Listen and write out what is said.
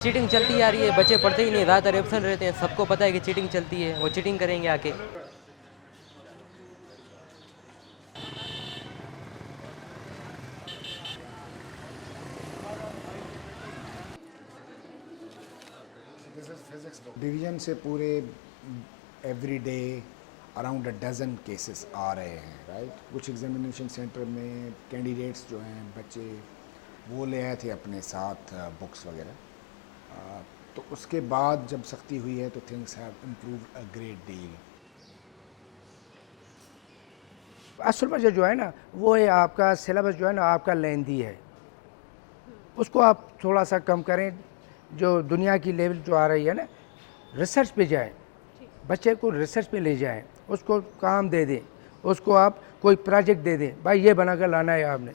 Cheating चलती आ रही है, बच्चे पढ़ते ही नहीं, ज़्यादातर एब्सेंट रहते हैं। सबको पता है कि चीटिंग चलती है, वो चीटिंग करेंगे आके। डिवीज़न से पूरे एवरी डे अराउंड अ डज़न केसेस आ रहे हैं, राइट। कुछ एग्जामिनेशन सेंटर में कैंडिडेट्स जो हैं बच्चे वो ले आए थे अपने साथ बुक्स वगैरह। तो उसके बाद जब सख्ती हुई है तो things have improved a great deal. असल वजह जो है ना वो है आपका सिलेबस जो है ना आपका लेंदी है, उसको आप थोड़ा सा कम करें। जो दुनिया की लेवल जो आ रही है ना, रिसर्च पे जाए, बच्चे को रिसर्च पे ले जाएं, उसको काम दे दें, उसको आप कोई प्रोजेक्ट दे दें, भाई ये बना कर लाना है आपने।